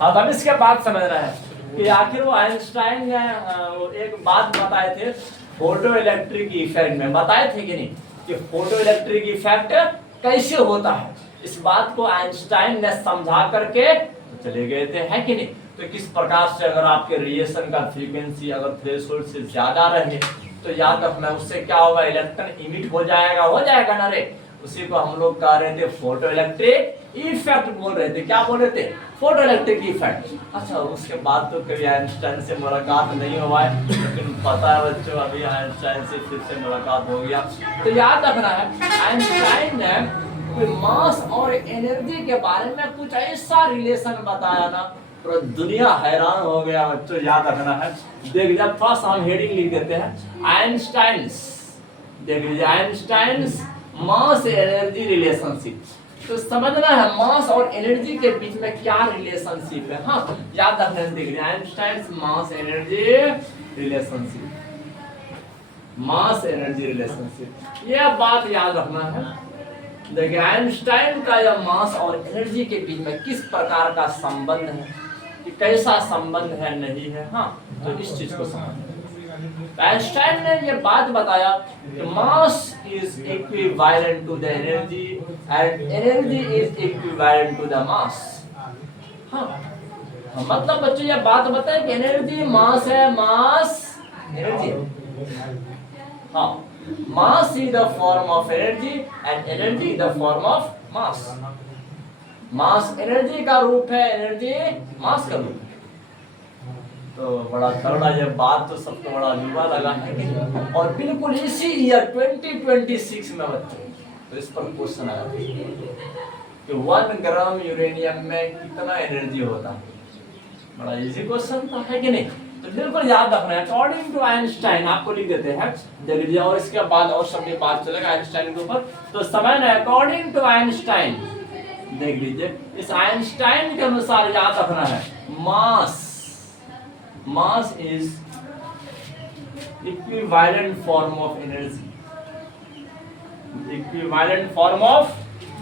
हाँ, तो अब इसके बाद समझना है कि आखिर वो आइंस्टाइन ने वो एक बात बताए थे फोटो इलेक्ट्रिक इफेक्ट में, बताए थे कि नहीं कि फोटो इलेक्ट्रिक इफेक्ट कैसे होता है। इस बात को आइंस्टाइन ने समझा करके तो चले गए थे, है कि नहीं। तो किस प्रकार से अगर आपके रेडिएशन का फ्रीक्वेंसी अगर थ्रेशोल्ड से ज्यादा रहे तो याद रखना उससे क्या होगा, इलेक्ट्रॉन इमिट हो जाएगा ना रे। उसी को हम लोग कह रहे थे फोटो इलेक्ट्रिक इफेक्ट बोल रहे थे। क्या बोल रहे थे? Photo electric effect. अच्छा, उसके बाद तो कभी आइंस्टाइन से मुलाकात नहीं हुआ है, लेकिन पता है बच्चों अभी आइंस्टाइन से फिर से मुलाकात हो गया। तो याद रखना है आइंस्टाइन ने मास और एनर्जी के बारे में कुछ ऐसा रिलेशन बताया ना, पूरा दुनिया हैरान हो गया बच्चों। याद रखना है, देख लीजिए थोड़ा सा हम हेडिंग लिख देते हैं, आइंस्टाइन्स। देख लीजिए आइंस्टाइन्स मास एनर्जी रिलेशनशिप। तो समझना है मास और एनर्जी के बीच में क्या रिलेशनशिप है। हाँ, याद रखना है, देख लीजिए Einstein's mass energy relationship, mass energy relationship, यह बात याद रखना है। देखिए आइंस्टाइन का यह मास और एनर्जी के बीच में किस प्रकार का संबंध है, कि कैसा संबंध है नहीं है। हाँ, तो इस चीज को समझना। आइंस्टाइन ने यह बात बताया कि mass is equivalent to the energy and energy is equivalent to the mass. हाँ, मतलब बच्चों यह बात बताए कि एनर्जी मास है, मास एनर्जी। हाँ, mass is the form of energy and energy is the form of mass. mass energy का रूप है, energy mass का रूप है। तो बड़ा तगड़ा ये बात तो सबको बड़ा अजूबा लगा है कि, और बिल्कुल इसी ईयर 2026 में बच्चों तो इस पर क्वेश्चन आया कि 1 ग्राम यूरेनियम में कितना एनर्जी होता है। बड़ा इजी क्वेश्चन था, है कि नहीं। तो बिल्कुल याद रखना है, अकॉर्डिंग टू आइंस्टाइन आपको लिख देते हैं, देख लीजिए, और इसके बाद और सब बात चलेगा आइंस्टाइन के ऊपर। तो समझना है अकॉर्डिंग टू आइंस्टाइन, देख लीजिए इस आइंस्टाइन के अनुसार याद रखना है मास is equivalent form of energy, equivalent form of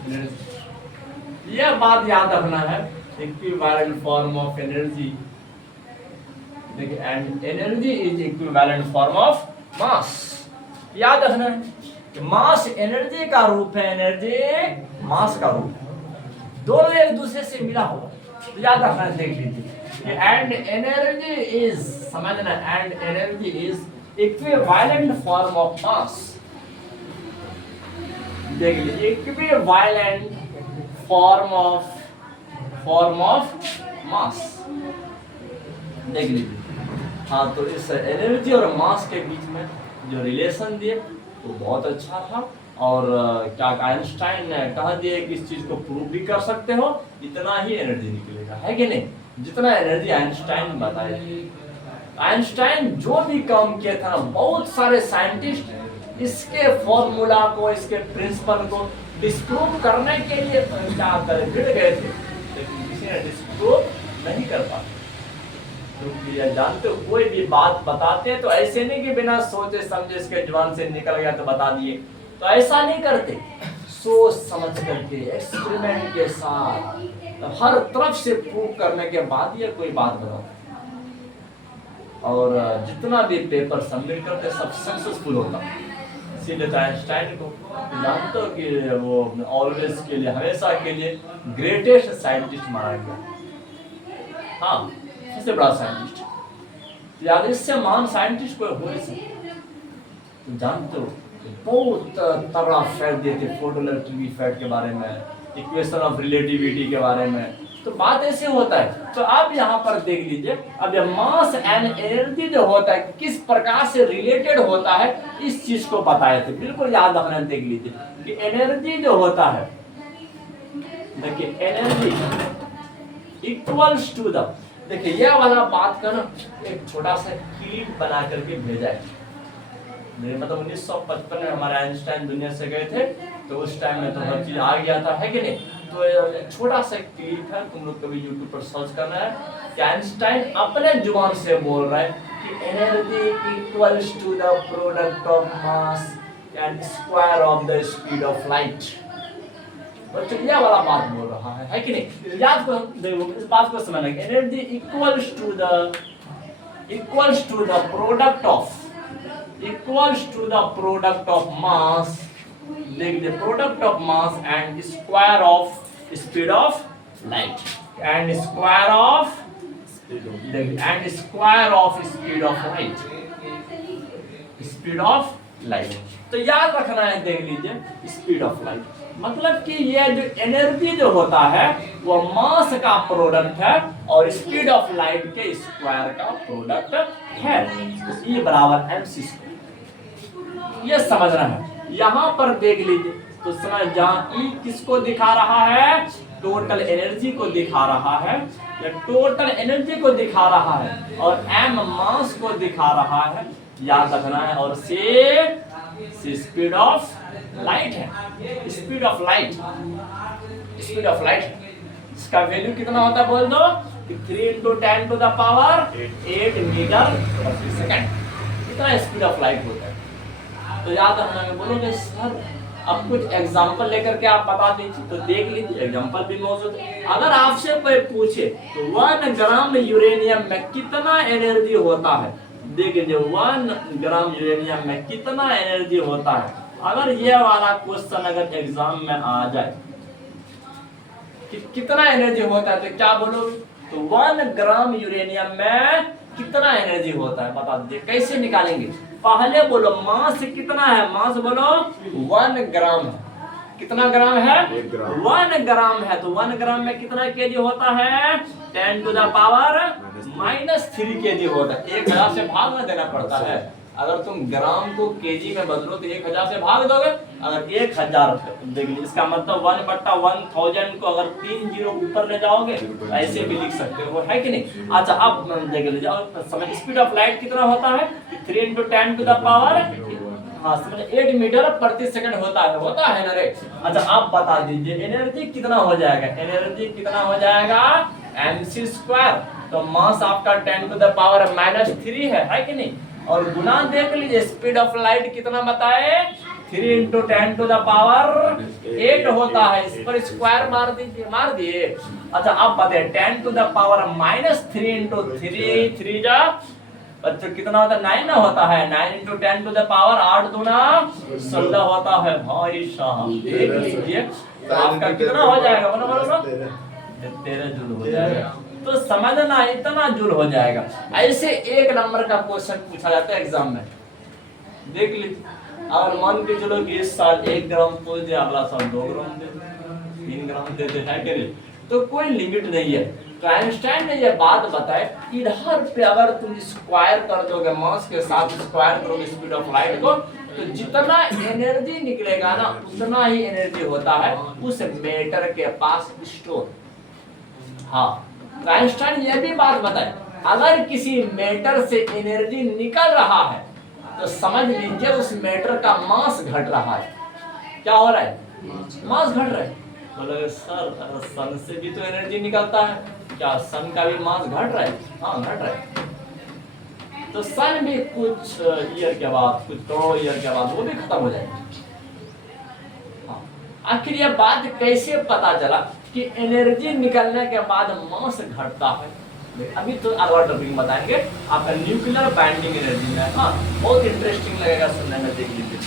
energy, यह बात याद रखना है, इक्विवेलेंट फॉर्म ऑफ एनर्जी। देखिए and energy is equivalent form of mass. याद रखना है कि मास एनर्जी का रूप है, एनर्जी मास का रूप है, दोनों एक दूसरे से मिला हुआ। तो याद रखना है, देख लीजिए एंड एनर्जी इज, समझना and energy is equivalent form of mass. देख लीजिए इक्विवेलेंट फॉर्म ऑफ मास, देख लीजिए। हाँ, तो इस एनर्जी और मास के बीच में जो रिलेशन दिए वो बहुत अच्छा था। और क्या आइंस्टाइन ने कहा दिया कि इस चीज को प्रूव भी कर सकते हो, इतना ही एनर्जी निकलेगा, है कि नहीं, जितना एनर्जी आइंस्टाइन बताए। आइंस्टाइन जो भी काम किया था, बहुत सारे साइंटिस्ट इसके फॉर्मूला को, इसके प्रिंसिपल को डिस्प्रूव करने के लिए क्या कर भिड़ गए थे, लेकिन किसी ने डिस्प्रूव नहीं कर पाया। क्योंकि यह जानते हो कोई भी बात बताते हैं तो ऐसे नहीं कि बिना सोचे समझे इसके जुबान से निकल गया तो बता दिए, तो ऐसा नहीं करते, सोच समझ करके एक्सपेरिमेंट के साथ तो हर तरफ से प्रूव करने के बाद ये कोई बात बताते। और जितना भी पेपर सबमिट करते सब सक्सेसफुल होता। इसीलिए आइंस्टाइन को जानते हो कि वो ऑलवेज के लिए, हमेशा के लिए ग्रेटेस्ट साइंटिस्ट माना गया। हाँ, सबसे बड़ा साइंटिस्ट, याद इससे महान साइंटिस्ट कोई हो नहीं। तो जानते हो बहुत तगड़ा फैक्ट देते फोटो इलेक्ट्रिक इफेक्ट के बारे में, इक्वेशन ऑफ रिलेटिविटी के बारे में। तो बात ऐसे होता है। तो अब यहाँ पर देख लीजिए, अब ये मास एंड एनर्जी जो होता है किस प्रकार से रिलेटेड होता है, इस चीज को बताए थे। बिल्कुल याद रखना, देख लीजिए कि एनर्जी जो होता है, देखिए एनर्जी इक्वल्स टू द, देखिए यह वाला बात का ना एक छोटा सा क्लिप बना करके भेजा है। मतलब 1955 में हमारे आइंस्टाइन दुनिया से गए थे, तो उस टाइम में तो हर चीज आ गया था, है कि नहीं। तो एक छोटा सा क्लिप है, तुम लोग कभी यूट्यूब पर सर्च करना है कि आइंस्टाइन अपने जुबान से बोल रहा है कि energy equals to the product of mass and square of the speed of light. बच्चों ये वाला बात बोल रहा है कि नहीं? याद को देखो, इस बात को समझना कि energy equals to the product of mass, देख the product of mass and square of speed of light, and square of speed of light, speed of light. तो याद रखना है, देख लीजिए स्पीड ऑफ लाइट मतलब कि ये जो एनर्जी जो होता है वो मास का प्रोडक्ट है और स्पीड ऑफ लाइट के स्क्वायर का प्रोडक्ट है। E बराबर mc², ये समझना है। यहाँ पर देख लीजिए तो समझ, जहाँ E किसको दिखा रहा है? टोटल एनर्जी को दिखा रहा है, या टोटल एनर्जी को दिखा रहा है, और m मास को दिखा रहा है, याद रखना है। और से स्पीड ऑफ लाइट है, speed of light, speed of light इसका वैल्यू कितना होता है बोल दो कि 3 × 10⁸ मीटर प्रति सेकंड, इतना स्पीड ऑफ लाइट होता है। तो याद रखना है। बोलोगे सर अब कुछ एग्जांपल लेकर के आप बता दीजिए, तो देख लीजिए एग्जांपल भी मौजूद है। अगर आपसे कोई पूछे तो 1 ग्राम यूरेनियम में कितना एनर्जी होता है, देखिए 1 ग्राम यूरेनियम में कितना एनर्जी होता है, अगर ये वाला क्वेश्चन अगर एग्जाम में आ जाए कि कितना एनर्जी होता है तो क्या बोलो? तो 1 ग्राम यूरेनियम में कितना एनर्जी होता है बता दीजिए। कैसे निकालेंगे? पहले बोलो मास कितना है, मास बोलो 1 ग्राम है। कितना ग्राम है? 1 ग्राम है। तो 1 ग्राम में कितना केजी होता है? 10⁻³ केजी होता है। 1000 से भाग में देना पड़ता है। अगर तुम ग्राम को केजी में बदलो तो 1000 से भाग दोगे। अगर 1000 देख लीजिए, इसका मतलब 1/1000 को अगर 3 जीरो ऊपर ले जाओगे ऐसे भी लिख सकते हो, है कि नहीं? अच्छा अब देख लीजिए समय स्पीड ऑफ लाइट कितना होता है? 3 × 10⁻8 मीटर प्रति सेकंड होता है ना रे। अच्छा आप बता दीजिए एनर्जी कितना हो जाएगा? एनर्जी कितना हो जाएगा? mc²। तो मास आपका 10⁻³ है कि नहीं? और गुना देख लीजिए स्पीड ऑफ लाइट कितना बताए? 3 × 10⁸ होता है। इस पर स्क्वायर मार दीजिए, मार दिए। अच्छा अब बताइए 10⁻³ × 3 जा बच्चों कितना होता है? 9 ना होता है। 9 × 10⁸ 8 दूना 16 होता है। भाई साहब देख लीजिए तो आपका कितना हो जाएगा? बोलो 13 जूल हो जाएगा। तो समझना इतना जूल हो जाएगा। ऐसे 1 नंबर का क्वेश्चन पूछा जाता है एग्जाम में, देख लीजिए। और मान के चलो कि इस साल 1 ग्राम पूछ दे, अगला साल 2 ग्राम दे, 3 ग्राम दे दे, है कि नहीं? तो कोई लिमिट नहीं है। तो आइंस्टाइन ने ये बात बताई, इधर पे अगर तुम स्क्वायर कर दोगे, मास के साथ स्क्वायर करोगे स्पीड ऑफ लाइट को, तो जितना एनर्जी निकलेगा ना उतना ही एनर्जी होता है उस मैटर के पास स्टोर। हाँ, आइंस्टाइन ये भी बात बताए, अगर किसी मैटर से एनर्जी निकल रहा है तो समझ लीजिए उस मैटर का मास घट रहा है। क्या हो रहा है? मास घट रहा है। बोले सर सन से भी तो एनर्जी निकलता है, क्या सन का भी मास घट रहा है? हाँ घट रहा है। तो सन भी कुछ ईयर के बाद, कुछ करोड़ ईयर के बाद वो भी खत्म हो जाएगा। हाँ, आखिर यह बात कैसे पता चला कि एनर्जी निकलने के बाद मास घटता है? अभी तो अगला टॉपिक बताएंगे आपका न्यूक्लियर बाइंडिंग एनर्जी में। हाँ बहुत इंटरेस्टिंग लगेगा सुनने में, देख लीजिए।